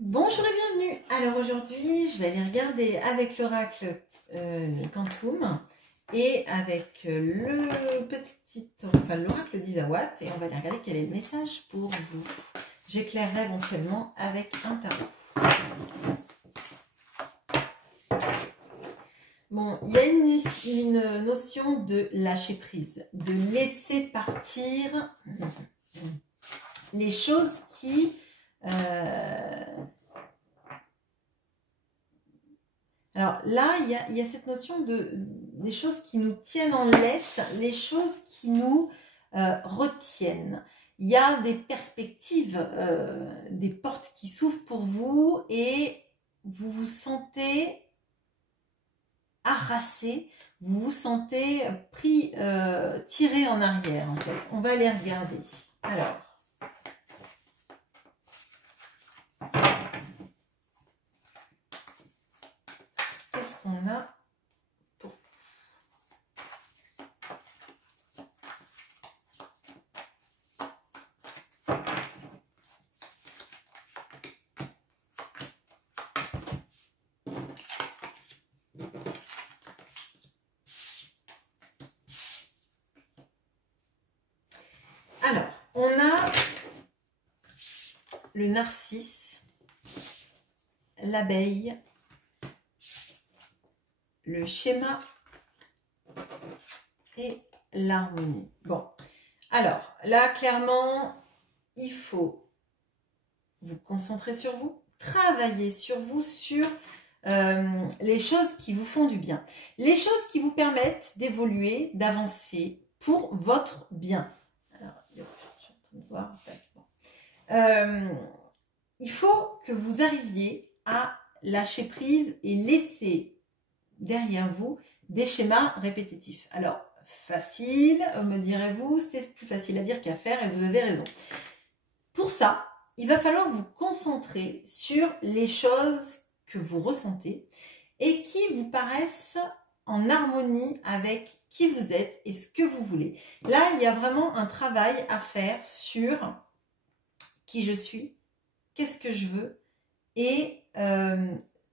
Bonjour et bienvenue. Alors aujourd'hui, je vais aller regarder avec l'oracle Quantum et avec l'oracle d'Isawat et on va aller regarder quel est le message pour vous. J'éclairerai éventuellement avec un tarot. Bon, il y a une notion de lâcher prise, de laisser partir les choses qui alors là, il y a cette notion des choses qui nous tiennent en laisse, les choses qui nous retiennent. Il y a des perspectives, des portes qui s'ouvrent pour vous et vous vous sentez harassé, vous vous sentez pris, tiré en arrière en fait. On va aller regarder. Alors. Qu'est-ce qu'on a pour vous? Alors, on a le narcisse, l'abeille, le schéma et l'harmonie. Bon, alors là, clairement, il faut vous concentrer sur vous, travailler sur vous, sur les choses qui vous font du bien, les choses qui vous permettent d'évoluer, d'avancer pour votre bien. Alors, je suis en train de voir. Il faut que vous arriviez à lâcher prise et laisser derrière vous des schémas répétitifs. Alors, facile, me direz-vous, c'est plus facile à dire qu'à faire et vous avez raison. Pour ça, il va falloir vous concentrer sur les choses que vous ressentez et qui vous paraissent en harmonie avec qui vous êtes et ce que vous voulez. Là, il y a vraiment un travail à faire sur qui je suis, qu'est-ce que je veux et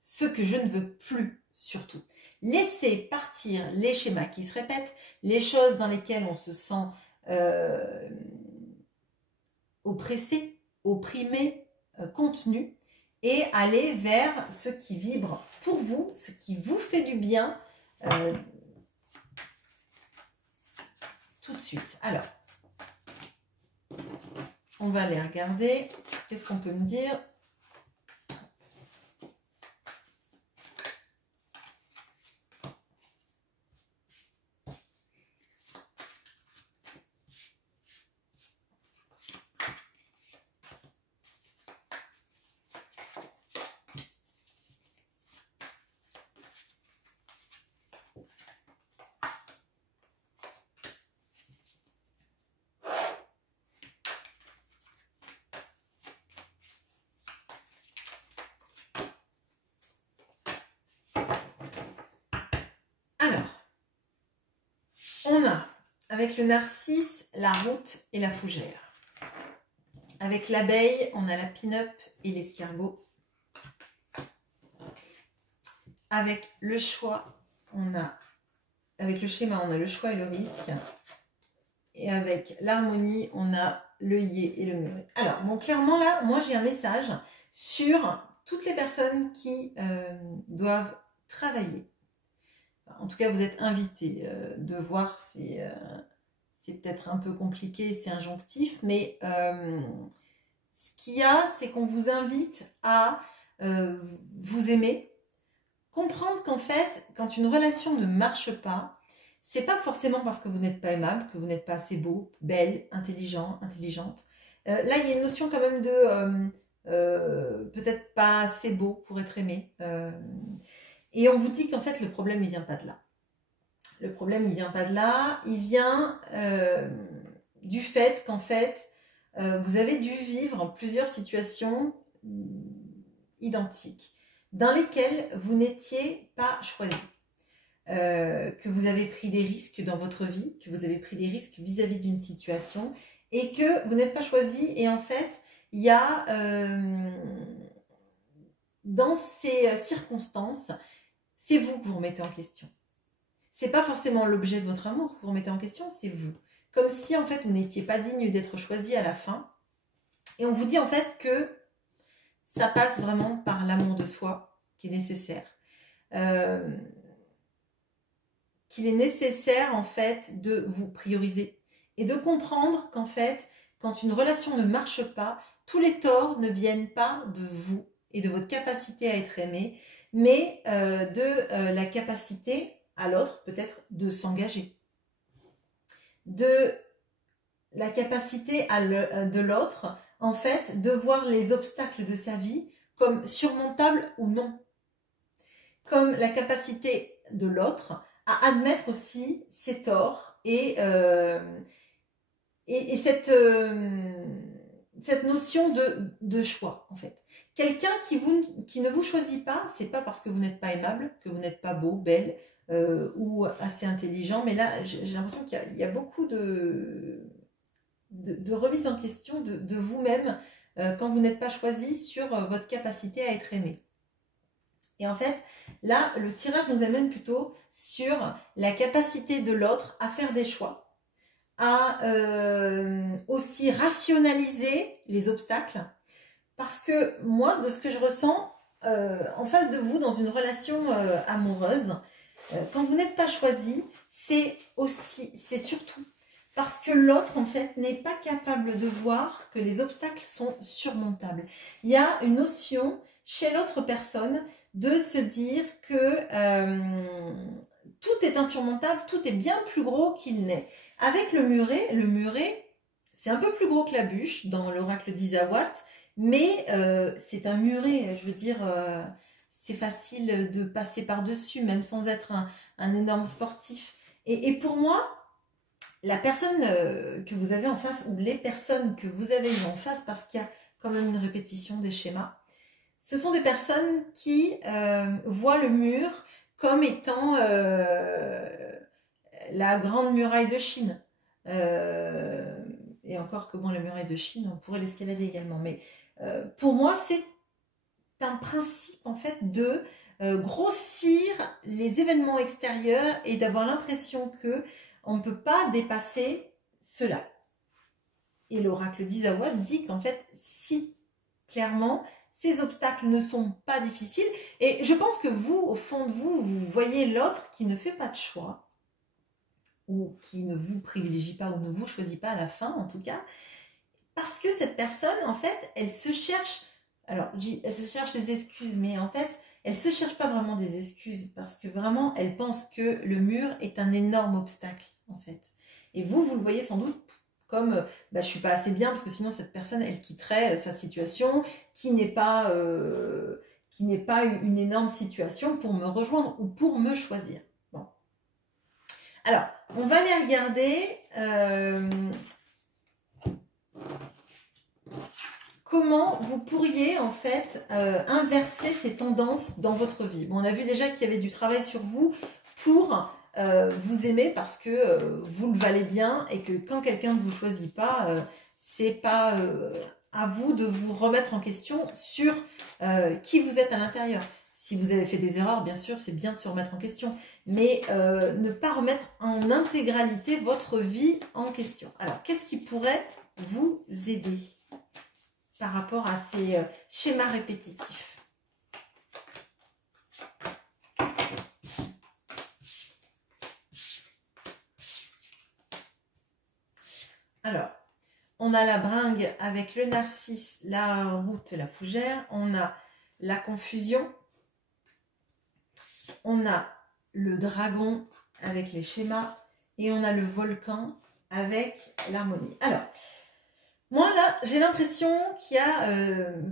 ce que je ne veux plus surtout. Laissez partir les schémas qui se répètent, les choses dans lesquelles on se sent oppressé, opprimé, contenu, et aller vers ce qui vibre pour vous, ce qui vous fait du bien tout de suite. Alors, on va aller regarder. Qu'est-ce qu'on peut me dire ? On a, avec le narcisse, la route et la fougère. Avec l'abeille, on a la pin-up et l'escargot. Avec le choix, avec le schéma, on a le choix et le risque. Et avec l'harmonie, on a l'œillet et le mûret. Alors, bon, clairement là, moi j'ai un message sur toutes les personnes qui doivent travailler. En tout cas, vous êtes invités. De voir, c'est peut-être un peu compliqué, c'est injonctif, mais ce qu'il y a, c'est qu'on vous invite à vous aimer, comprendre qu'en fait, quand une relation ne marche pas, c'est pas forcément parce que vous n'êtes pas aimable, que vous n'êtes pas assez beau, belle, intelligent, intelligente. Là, il y a une notion quand même de peut-être pas assez beau pour être aimé. Et on vous dit qu'en fait, le problème, il vient pas de là. Le problème, il vient pas de là. Il vient du fait qu'en fait, vous avez dû vivre plusieurs situations identiques dans lesquelles vous n'étiez pas choisi. Que vous avez pris des risques dans votre vie, que vous avez pris des risques vis-à-vis d'une situation et que vous n'êtes pas choisi. Et en fait, il y a dans ces circonstances, c'est vous que vous remettez en question. C'est pas forcément l'objet de votre amour que vous remettez en question, c'est vous. Comme si en fait vous n'étiez pas digne d'être choisi à la fin. Et on vous dit en fait que ça passe vraiment par l'amour de soi qui est nécessaire. Qu'il est nécessaire en fait de vous prioriser et de comprendre qu'en fait, quand une relation ne marche pas, tous les torts ne viennent pas de vous et de votre capacité à être aimé, mais de la capacité à l'autre peut-être de s'engager, de la capacité de l'autre en fait de voir les obstacles de sa vie comme surmontables ou non, comme la capacité de l'autre à admettre aussi ses torts et cette notion de choix en fait. Quelqu'un qui ne vous choisit pas, c'est pas parce que vous n'êtes pas aimable, que vous n'êtes pas beau, belle ou assez intelligent, mais là j'ai l'impression qu'il y a beaucoup de remise en question de vous-même quand vous n'êtes pas choisi sur votre capacité à être aimé. Et en fait, là, le tirage nous amène plutôt sur la capacité de l'autre à faire des choix, à aussi rationaliser les obstacles. Parce que moi, de ce que je ressens, en face de vous, dans une relation amoureuse, quand vous n'êtes pas choisi, c'est surtout parce que l'autre, en fait, n'est pas capable de voir que les obstacles sont surmontables. Il y a une notion chez l'autre personne de se dire que tout est insurmontable, tout est bien plus gros qu'il n'est. Avec le muret, c'est un peu plus gros que la bûche dans l'oracle d'Isawat, mais c'est un muret, je veux dire, c'est facile de passer par-dessus, même sans être un énorme sportif. Et pour moi, la personne que vous avez en face, ou les personnes que vous avez en face, parce qu'il y a quand même une répétition des schémas, ce sont des personnes qui voient le mur comme étant la grande muraille de Chine. Et encore que bon, la muraille de Chine, on pourrait l'escalader également. Mais pour moi, c'est un principe en fait de grossir les événements extérieurs et d'avoir l'impression que on ne peut pas dépasser cela. Et l'oracle d'Isawat dit qu'en fait, si, clairement, ces obstacles ne sont pas difficiles. Et je pense que vous, au fond de vous, vous voyez l'autre qui ne fait pas de choix, ou qui ne vous privilégie pas, ou ne vous choisit pas à la fin, en tout cas, parce que cette personne, en fait, elle se cherche, alors, elle se cherche des excuses, mais en fait, elle ne se cherche pas vraiment des excuses, parce que vraiment, elle pense que le mur est un énorme obstacle, en fait. Et vous le voyez sans doute comme je suis pas assez bien, parce que sinon cette personne elle quitterait sa situation qui n'est pas une énorme situation pour me rejoindre ou pour me choisir. Bon. Alors on va aller regarder comment vous pourriez en fait inverser ces tendances dans votre vie. Bon, on a vu déjà qu'il y avait du travail sur vous pour vous aimer parce que vous le valez bien et que quand quelqu'un ne vous choisit pas, c'est pas à vous de vous remettre en question sur qui vous êtes à l'intérieur. Si vous avez fait des erreurs, bien sûr, c'est bien de se remettre en question, mais ne pas remettre en intégralité votre vie en question. Alors, qu'est-ce qui pourrait vous aider par rapport à ces schémas répétitifs ? Alors, on a la bringue avec le narcisse, la route, la fougère. On a la confusion. On a le dragon avec les schémas. Et on a le volcan avec l'harmonie. Alors, moi là, j'ai l'impression qu'il y a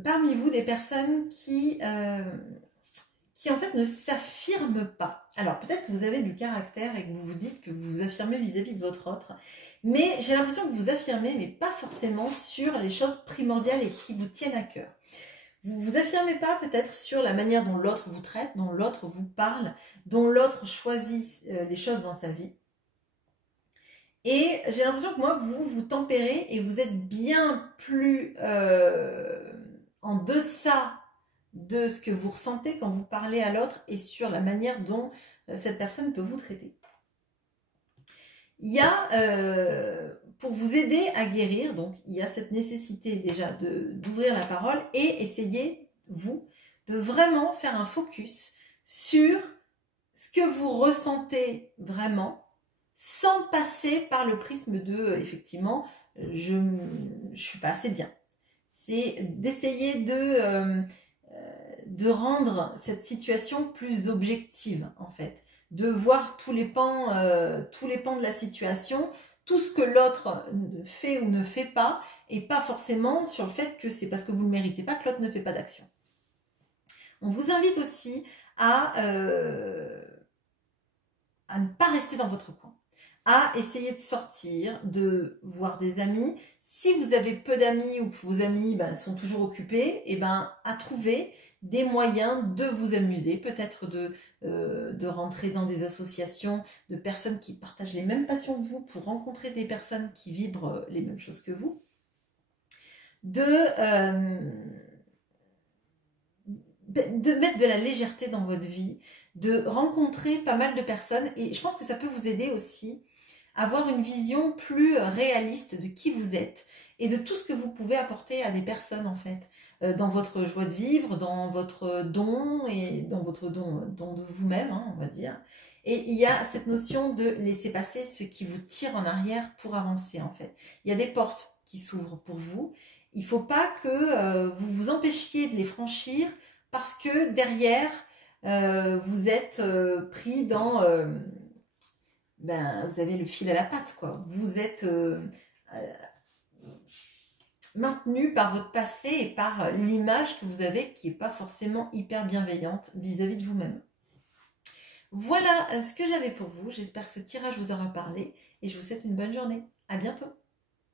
parmi vous des personnes qui en fait ne s'affirment pas. Alors, peut-être que vous avez du caractère et que vous vous dites que vous vous affirmez vis-à-vis de votre autre. Mais j'ai l'impression que vous affirmez, mais pas forcément sur les choses primordiales et qui vous tiennent à cœur. Vous vous affirmez pas peut-être sur la manière dont l'autre vous traite, dont l'autre vous parle, dont l'autre choisit les choses dans sa vie. Et j'ai l'impression que moi, vous tempérez et vous êtes bien plus en deçà de ce que vous ressentez quand vous parlez à l'autre et sur la manière dont cette personne peut vous traiter. Il y a, pour vous aider à guérir, donc il y a cette nécessité déjà d'ouvrir la parole et essayer, vous, de vraiment faire un focus sur ce que vous ressentez vraiment, sans passer par le prisme de, effectivement, je suis pas assez bien. C'est d'essayer de rendre cette situation plus objective, en fait. De voir tous les pans de la situation, tout ce que l'autre fait ou ne fait pas, et pas forcément sur le fait que c'est parce que vous ne le méritez pas que l'autre ne fait pas d'action. On vous invite aussi à ne pas rester dans votre coin, à essayer de sortir, de voir des amis. Si vous avez peu d'amis ou que vos amis sont toujours occupés, et à trouver des moyens de vous amuser, peut-être de rentrer dans des associations de personnes qui partagent les mêmes passions que vous pour rencontrer des personnes qui vibrent les mêmes choses que vous, de mettre de la légèreté dans votre vie, de rencontrer pas mal de personnes, et je pense que ça peut vous aider aussi à avoir une vision plus réaliste de qui vous êtes et de tout ce que vous pouvez apporter à des personnes en fait, dans votre joie de vivre, dans votre don et dans votre don de vous-même, on va dire. Et il y a cette notion de laisser passer ce qui vous tire en arrière pour avancer en fait. Il y a des portes qui s'ouvrent pour vous. Il ne faut pas que vous vous empêchiez de les franchir parce que derrière, vous êtes pris dans... vous avez le fil à la patte, quoi. Vous êtes maintenu par votre passé et par l'image que vous avez qui n'est pas forcément hyper bienveillante vis-à-vis de vous-même. Voilà ce que j'avais pour vous. J'espère que ce tirage vous aura parlé et je vous souhaite une bonne journée. À bientôt.